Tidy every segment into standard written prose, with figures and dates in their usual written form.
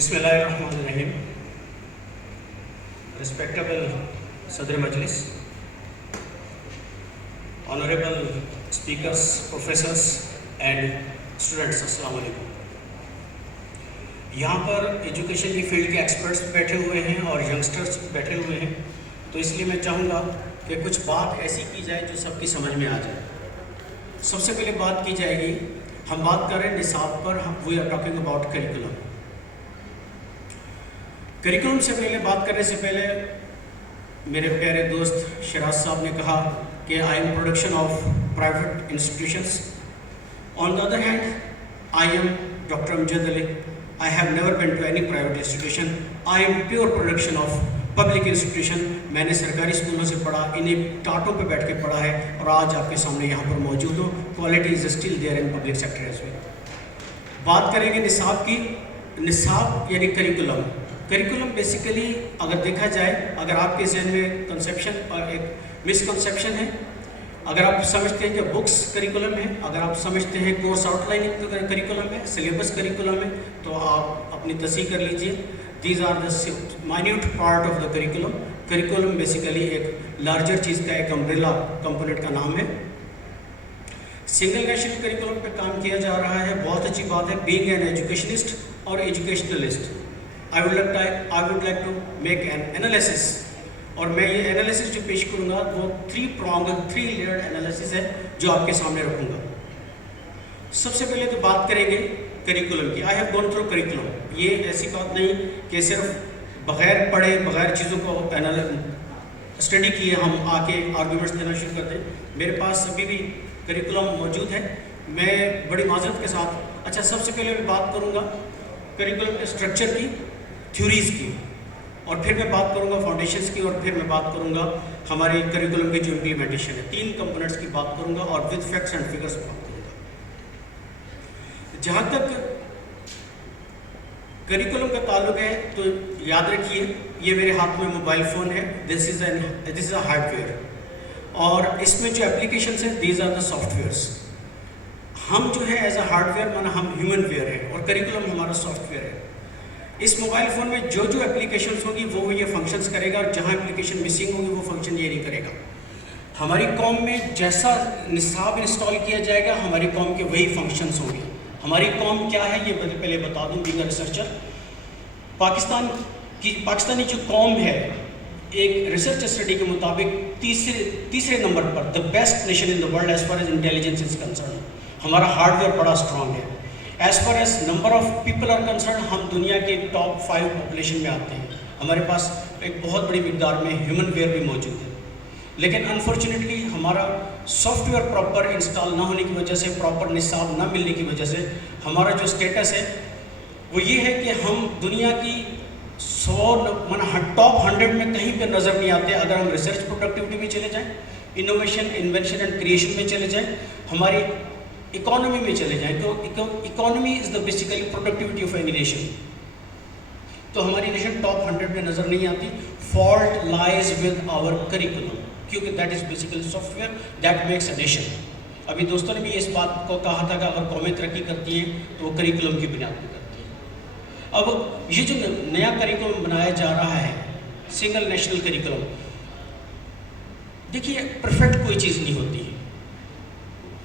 Bismillahirrahmanirrahim. Respectable Sadr Majlis, honorable speakers, professors and students, अस्सलाम वालेकुम. यहाँ पर एजुकेशन की फील्ड के एक्सपर्ट्स बैठे हुए हैं और यंगस्टर्स बैठे हुए हैं, तो इसलिए मैं चाहूँगा कि कुछ बात ऐसी की जाए जो सबकी समझ में आ जाए. सबसे पहले बात की जाएगी, हम बात कर रहे हैं निसाब पर. We are talking about curriculum. Curriculum से पहले बात करने से पहले मेरे प्यारे दोस्त शराज साहब ने कहा कि I am production of private institutions. On the other hand I am doctor Amjad Ali. I have never been to any private institution. I am pure production of public institution. मैंने सरकारी स्कूलों से पढ़ा, इन्हें टाटों पे बैठ के पढ़ा है और आज आपके सामने यहाँ पर मौजूद हो. Quality is still there in public sector as well. बात करेंगे निसाब की. निसाब यानी करिकुलम. करिकुलम बेसिकली अगर देखा जाए, अगर आपके जहन में कंसेप्शन और एक मिसकंसेप्शन है, अगर आप समझते हैं कि बुक्स करिकुलम है, अगर आप समझते हैं कोर्स आउटलाइन करिकुलम है, सिलेबस करिकुलम है, तो आप अपनी तस्दीक कर लीजिए. These are the minute part of the curriculum. Curriculum basically एक लार्जर चीज़ का एक अम्ब्रेला कंपोनेंट का नाम है. सिंगल नेशनल करिकुलम पे काम किया जा रहा है, बहुत अच्छी बात है. बीइंग एन एजुकेशनिस्ट और educationalist, I would like to make an analysis. और मैं ये एनालिसिस जो पेश करूँगा वो थ्री लेयर्ड एनालिसिस है जो आपके सामने रखूँगा. सबसे पहले तो बात करेंगे करिकुलम की. I have gone through curriculum. ये ऐसी बात नहीं कि सिर्फ बगैर पढ़े बगैर चीज़ों को स्टडी किए हम आके आर्गूमेंट्स देना शुरू कर दें. मेरे पास अभी भी करिकुलम मौजूद है. मैं बड़ी माजरत के साथ, अच्छा सबसे पहले मैं बात करूँगा करिकुलम के स्ट्रक्चर की, थ्योरीज़ की, और फिर मैं बात करूंगा फाउंडेशंस की, और फिर मैं बात करूंगा हमारे करिकुलम की जो इम्प्लीमेंटेशन है. 3 कंपोनेंट्स की बात करूंगा और विद फैक्ट्स एंड फिगर्स बात करूंगा. जहां तक करिकुलम का ताल्लुक है तो याद रखिए, ये मेरे हाथ में मोबाइल फ़ोन है. दिस इज़ अ हार्डवेयर, और इसमें जो एप्लीकेशंस हैं दीज आर द सॉफ्टवेयर्स. हम जो है एज अ हार्डवेयर माना हम ह्यूमन वेयर है और करिकुलम हमारा सॉफ्टवेयर है. इस मोबाइल फ़ोन में जो जो एप्लीकेशंस होंगी वो ये फंक्शंस करेगा, और जहाँ एप्लीकेशन मिसिंग होगी वो फंक्शन ये नहीं करेगा. हमारी कौम में जैसा निसाब इंस्टॉल किया जाएगा हमारी कौम के वही फंक्शंस होंगे. हमारी कौम क्या है ये पहले बता दूँ. बीइंग अ रिसर्चर, पाकिस्तानी जो कौम है एक रिसर्च स्टडी के मुताबिक तीसरे नंबर पर the best nation in the world as far as intelligence is concern. हमारा हार्डवेयर बड़ा स्ट्रॉन्ग है. As far as number of people are concern हम दुनिया के टॉप 5 पॉपुलेशन में आते हैं. हमारे पास एक बहुत बड़ी मिकदार में ह्यूमन वेयर भी मौजूद है. लेकिन अनफॉर्चुनेटली हमारा सॉफ्टवेयर प्रॉपर इंस्टॉल ना होने की वजह से, प्रॉपर निसाब ना मिलने की वजह से हमारा जो स्टेटस है वो ये है कि हम दुनिया की टॉप 100 में कहीं पे नज़र नहीं आते. अगर हम रिसर्च प्रोडक्टिविटी में चले जाएँ, इनोवेशन, इन्वेंशन एंड क्रिएशन में चले जाएँ, हमारी इकोनॉमी में चले जाएँ, तो economy is the basically productivity of any nation. तो हमारी नेशन टॉप 100 में नज़र नहीं आती. Fault lies with our curriculum, क्योंकि that is basically software that makes a nation. अभी दोस्तों ने भी इस बात को कहा था कि अगर कौमें तरक्की करती हैं तो वो करिकुलम की बुनियाद पर करती हैं. अब ये जो नया करिकुलम बनाया जा रहा है, सिंगल नेशनल करिकुलम, देखिए परफेक्ट कोई चीज़ नहीं होती है.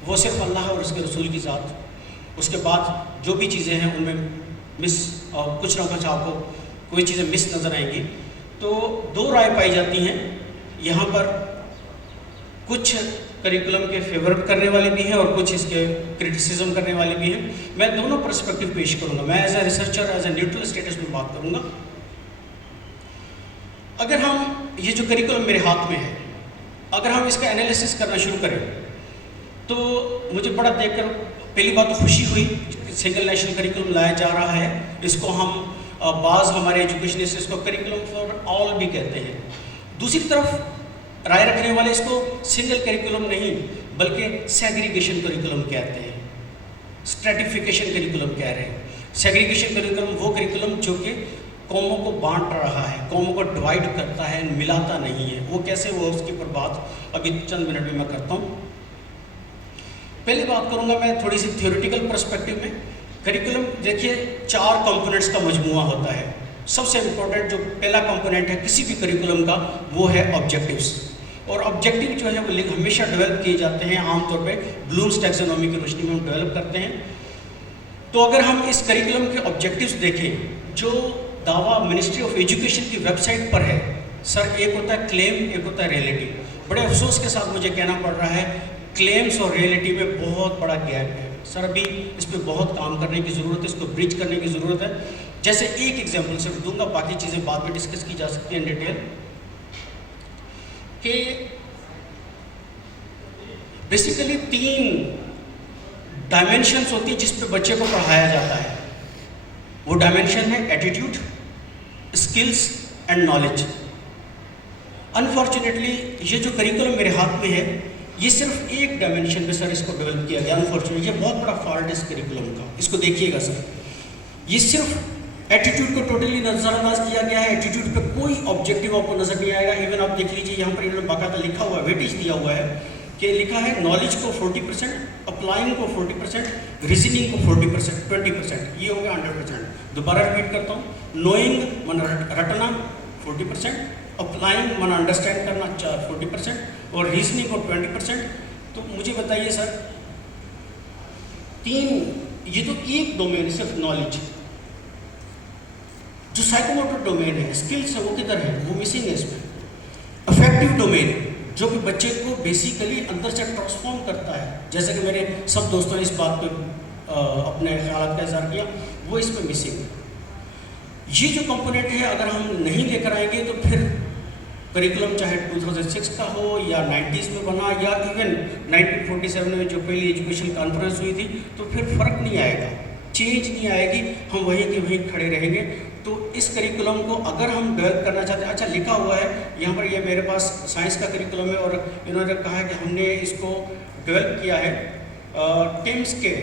वो सिर्फ अल्लाह और उसके रसूल की ज़ात. उसके बाद जो भी चीज़ें हैं उनमें कुछ ना कुछ आपको कोई चीज़ें मिस नज़र आएंगी. तो 2 राय पाई जाती हैं यहाँ पर. कुछ करिकुलम के फेवर करने वाले भी हैं और कुछ इसके क्रिटिसिज्म करने वाले भी हैं. मैं दोनों पर्सपेक्टिव पेश करूँगा. मैं as a researcher, as a neutral status में बात करूँगा. अगर हम ये जो करिकुलम मेरे हाथ में है, अगर हम इसका एनालिसिस करना शुरू करें तो मुझे बड़ा देखकर पहली बात तो खुशी हुई. सिंगल नेशनल करिकुलम लाया जा रहा है. इसको हम बाज़ हमारे एजुकेशनिस्ट इसको करिकुलम फॉर ऑल भी कहते हैं. दूसरी तरफ राय रखने वाले इसको सिंगल करिकुलम नहीं बल्कि सेग्रीगेशन करिकुलम कहते हैं, स्ट्रेटिफिकेशन करिकुलम कह रहे हैं. सेग्रीगेशन करिकुलम वो करिकुलम जो कि कौमों को बांट रहा है, कौमों को डिवाइड करता है, मिलाता नहीं है. वो कैसे, वो उसके ऊपर बात अभी चंद मिनट में मैं करता हूँ. पहले बात करूंगा मैं थोड़ी सी थ्योरेटिकल पर्सपेक्टिव में. करिकुलम देखिए 4 कंपोनेंट्स का मजमूआ होता है. सबसे इम्पोर्टेंट जो पहला कंपोनेंट है किसी भी करिकुलम का वो है ऑब्जेक्टिव्स. और ऑब्जेक्टिव जो है वो हमेशा डेवलप किए जाते हैं, आमतौर पे ब्लूम्स टैक्सोनॉमी की रोशनी में हम डेवलप करते हैं. तो अगर हम इस करिकुलम के ऑब्जेक्टिव्स देखें जो दावा मिनिस्ट्री ऑफ एजुकेशन की वेबसाइट पर है, सर एक होता है क्लेम, एक होता है रियलिटी. बड़े अफसोस के साथ मुझे कहना पड़ रहा है क्लेम्स और रियलिटी में बहुत बड़ा गैप है. सर अभी इस पर बहुत काम करने की ज़रूरत है, इसको ब्रिज करने की ज़रूरत है. जैसे एक एग्जांपल सिर्फ दूंगा, बाकी चीज़ें बाद में डिस्कस की जा सकती हैं इन डिटेल. कि बेसिकली 3 डायमेंशंस होती है जिस पे बच्चे को पढ़ाया जाता है. वो डायमेंशन है attitude, skills and knowledge. Unfortunately ये जो करिकुलम मेरे हाथ में है ये सिर्फ एक डायमेंशन पे सर इसको डेवलप किया गया. अनफॉर्चुनेटली ये बहुत बड़ा फॉल्ट है इस करिकुलम का. इसको देखिएगा सर, ये सिर्फ एटीट्यूड को टोटली नज़रअंदाज किया गया है. एटीट्यूड पे कोई ऑब्जेक्टिव आपको नजर नहीं आएगा. इवन आप देख लीजिए यहाँ पर इन्होंने बाकायदा लिखा हुआ है, वेटेज दिया हुआ है कि लिखा है नॉलेज को 40%, अप्लाइंग को 40%, रीजनिंग को 40%, 20%, ये हो गया 100%. दोबारा रिपीट करता हूँ, नोइंग मन रटना 40%, अप्लाइंग मन अंडरस्टैंड करना 40% और रीजनिंग को 20%. तो मुझे बताइए सर 3 ये तो एक डोमेन है सिर्फ नॉलेज. जो साइकोमोटर डोमेन है, स्किल्स है, वो किधर है? वो मिसिंग है इसमें. अफेक्टिव डोमेन जो कि बच्चे को बेसिकली अंदर से ट्रांसफॉर्म करता है, जैसे कि मेरे सब दोस्तों ने इस बात पे अपने ख्याल का इज़हार किया, वो इसमें मिसिंग है. ये जो कंपोनेंट है अगर हम नहीं लेकर आएंगे तो फिर करिकुलम चाहे 2006 का हो या 90s में बना या इवन 1947 में जो पहली एजुकेशन कॉन्फ्रेंस हुई थी, तो फिर फ़र्क नहीं आएगा, चेंज नहीं आएगी, हम वहीं के वहीं खड़े रहेंगे. तो इस करिकुलम को अगर हम डेवलप करना चाहते हैं, अच्छा लिखा हुआ है यहाँ पर, ये मेरे पास साइंस का करिकुलम है और इन्होंने कहा है कि हमने इसको डेवलप किया है टिम्स के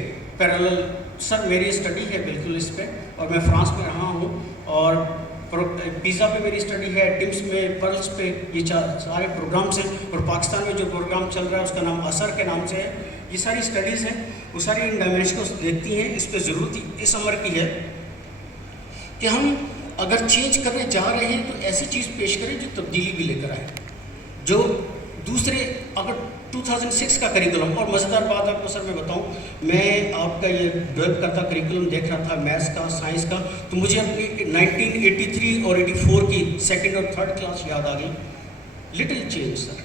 पैरेलल. सर मेरी स्टडी है बिल्कुल इस पर, और मैं फ्रांस में रहा हूँ और पिज़्ज़ा पे मेरी स्टडी है, टिम्स में, पर्ल्स पे, ये सारे प्रोग्राम्स हैं. और पाकिस्तान में जो प्रोग्राम चल रहा है उसका नाम असर के नाम से है. ये सारी स्टडीज़ हैं, वो सारी इन डायमेंशन को देखती हैं. इस पर ज़रूरत इस अमर की है कि हम अगर चेंज करने जा रहे हैं तो ऐसी चीज़ पेश करें जो तब्दीली भी लेकर आए. जो दूसरे अगर 2006 का करिकुलम, और मज़ेदार बात आपको सर मैं बताऊं, मैं आपका ये डेवलप करता करिकुलम देख रहा था मैथ्स का, साइंस का, तो मुझे अपनी 1983 और 84 की 2nd और 3rd क्लास याद आ गई. लिटिल चेंज सर,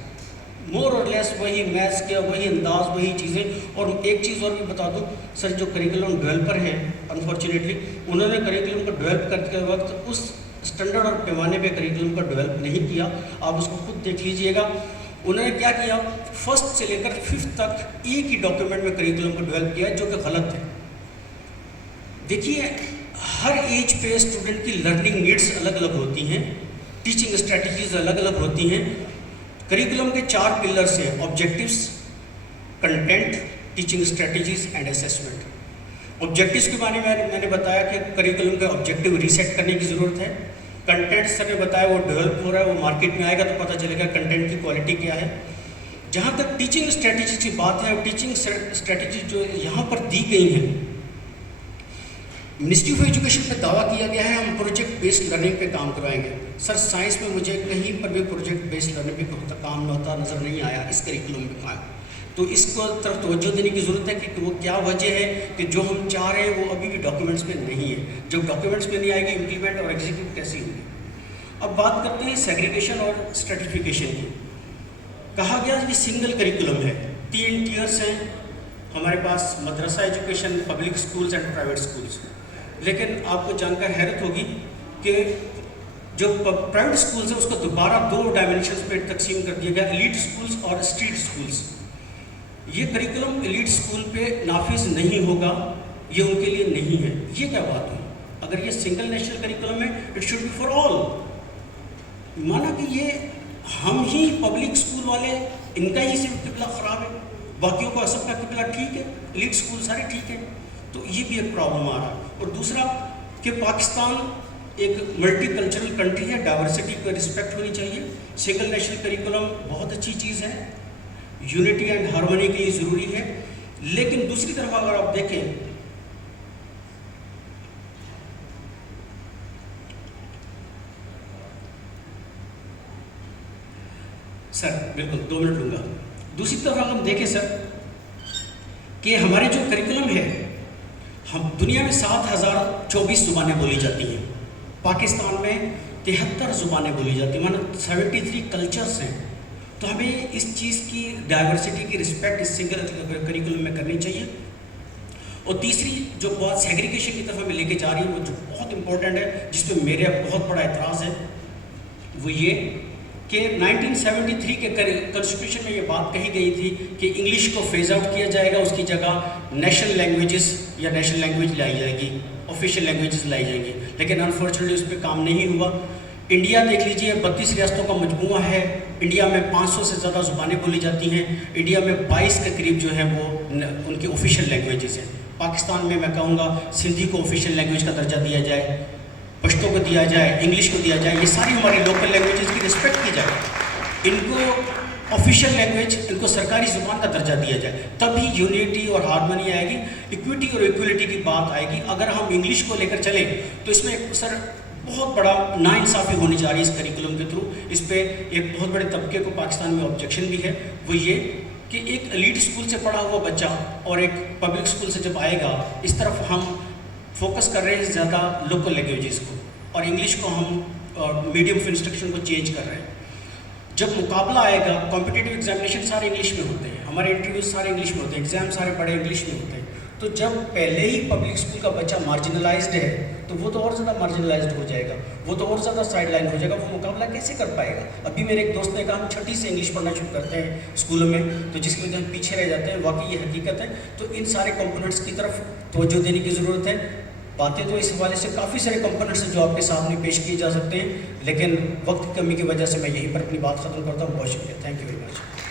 मोर और लेस वही मैथ्स के, वही अंदाज, वही चीज़ें. और एक चीज़ और भी बता दूं सर, जो करिकुलम डेवलपर हैं अनफॉर्चुनेटली उन्होंने करिकुलम को डेवलप करते वक्त उस स्टैंडर्ड और पैमाने पे करिकुलम को डेवलप नहीं किया. आप उसको खुद देख लीजिएगा. उन्होंने क्या किया, 1st से लेकर 5th तक एक ही डॉक्यूमेंट में करिकुलम को डेवलप किया, जो कि गलत है. देखिए हर एज पे स्टूडेंट की लर्निंग नीड्स अलग अलग होती हैं, टीचिंग स्ट्रैटेजीज अलग अलग होती हैं. करिकुलम के 4 पिलर्स हैं, objectives, content, teaching strategies and assessment. Objectives के बारे में मैंने बताया कि करिकुलम के ऑब्जेक्टिव रीसेट करने की ज़रूरत है. कंटेंट सर ने बताया वो डेवलप हो रहा है, वो मार्केट में आएगा तो पता चलेगा कंटेंट की क्वालिटी क्या है. जहाँ तक टीचिंग स्ट्रैटेजी की बात है, टीचिंग स्ट्रैटेजी जो यहाँ पर दी गई हैं, मिनिस्ट्री ऑफ एजुकेशन पे दावा किया गया है हम प्रोजेक्ट बेस्ड लर्निंग पे काम करवाएंगे. सर साइंस में मुझे कहीं पर भी प्रोजेक्ट बेस्ड लर्निंग पे काम होता नज़र नहीं आया इस करिकुलम में काम. तो इसको तरफ तवज्जो देने की ज़रूरत है कि वो क्या वजह है कि जो हम चाह रहे हैं वो अभी भी डॉक्यूमेंट्स में नहीं है. जब डॉक्यूमेंट्स में नहीं आएगी इम्प्लीमेंट और एग्जीक्यूट कैसी होगी. अब बात करते हैं सेग्रीगेशन और स्ट्रेटिफिकेशन की. कहा गया कि सिंगल करिकुलम है, 3 टीयर्स हैं हमारे पास, मदरसा education, public schools and private schools. लेकिन आपको जानकर हैरत होगी कि जो प्राइवेट स्कूल्स हैं उसको दोबारा 2 डायमेंशंस पे तकसीम कर दिया गया, एलीट स्कूल्स और स्ट्रीट स्कूल्स. ये करिकुलम एलीट स्कूल पे नाफिज नहीं होगा, ये उनके लिए नहीं है. ये क्या बात है? अगर ये सिंगल नेशनल करिकुलम है, it should be for all. माना कि ये हम ही पब्लिक स्कूल वाले, इनका ही सिर्फ किबला ख़राब है, बाकियों का सबका किबला ठीक है, एलीट स्कूल सारे ठीक है. तो ये भी एक प्रॉब्लम आ रहा है. और दूसरा कि पाकिस्तान एक मल्टी कल्चरल कंट्री है, डाइवर्सिटी को रिस्पेक्ट होनी चाहिए. सिंगल नेशनल करिकुलम बहुत अच्छी चीज़ है, यूनिटी एंड हार्मनी के लिए ज़रूरी है. लेकिन दूसरी तरफ अगर आप देखें سر بالکل 2 منٹ لوں گا. دوسری طرف اگر ہم دیکھیں سر کہ ہمارے جو کریکولم ہے، ہم دنیا میں 7,024 زبانیں بولی جاتی ہیں، پاکستان میں 73 زبانیں بولی جاتی ہیں، مطلب 73 کلچرس ہیں. تو ہمیں اس چیز کی ڈائیورسٹی کی رسپیکٹ اس سنگل کریکولم میں کرنی چاہیے. اور تیسری جو بات سیگریگیشن کی طرف ہمیں لے کے جا رہی ہے، وہ جو بہت امپورٹنٹ ہے، جس پہ میرے بہت بڑا اعتراض ہے، وہ یہ کہ 1973 کے کنسٹیٹیوشن میں یہ بات کہی گئی تھی کہ انگلش کو فیز آؤٹ کیا جائے گا، اس کی جگہ نیشنل لینگویجز یا نیشنل لینگویج لائی جائے گی، آفیشیل لینگویجز لائی جائیں گی. لیکن انفارچونیٹلی اس پہ کام نہیں ہوا. انڈیا دیکھ لیجئے 32 ریاستوں کا مجموعہ ہے، انڈیا میں 500 سے زیادہ زبانیں بولی جاتی ہیں، انڈیا میں 22 کے قریب جو ہے وہ ان کی آفیشیل لینگویجز ہیں. پاکستان میں کہوں گا سندھی کو آفیشیل لینگویج کا درجہ دیا جائے، پشتو کو دیا جائے، انگلش کو دیا جائے، یہ ساری ہماری لوکل لینگویجز کی رسپیکٹ کی جائے، ان کو آفیشیل لینگویج، ان کو سرکاری زبان کا درجہ دیا جائے، تب ہی یونیٹی اور ہارمونی آئے گی، ایکویٹی اور ایکولیٹی کی بات آئے گی. اگر ہم انگلش کو لے کر چلیں تو اس میں سر بہت بڑا ناانصافی ہونے جا رہی ہے اس کریکولم کے تھرو. اس پہ ایک بہت بڑے طبقے کو پاکستان میں آبجیکشن بھی ہے، وہ یہ کہ ایک ایلیٹ اسکول سے پڑھا ہوا بچہ اور ایک پبلک اسکول سے جب آئے گا، اس طرف ہم فوکس کر رہے ہیں زیادہ لوکل لینگویجز کو، اور انگلش کو ہم میڈیم آف انسٹرکشن کو چینج کر رہے ہیں. جب مقابلہ آئے گا، کمپٹیٹیو ایگزامینیشن سارے انگلش میں ہوتے ہیں، ہمارے انٹرویوز سارے انگلش میں ہوتے ہیں، ایگزام سارے بڑے انگلش میں ہوتے ہیں. تو جب پہلے ہی پبلک اسکول کا بچہ مارجنلائزڈ ہے تو وہ تو اور زیادہ مارجنلائزڈ ہو جائے گا، وہ تو اور زیادہ سائڈ لائن ہو جائے گا، وہ مقابلہ کیسے کر پائے گا؟ ابھی میرے ایک دوست نے کہا ہم 6ٹھی سے انگلش پڑھنا شروع کرتے ہیں اسکولوں میں، تو جس کی وجہ سے ہم پیچھے رہ جاتے ہیں. واقعی یہ حقیقت ہے. تو ان سارے کمپوننٹس کی طرف توجہ دینے کی ضرورت ہے. باتیں تو اس حوالے سے کافی سارے کمپوننٹس ہیں جو آپ کے سامنے پیش کیے جا سکتے ہیں، لیکن وقت کی کمی کی وجہ سے میں یہیں پر اپنی بات ختم کرتا ہوں. بہت شکریہ. Thank you very much.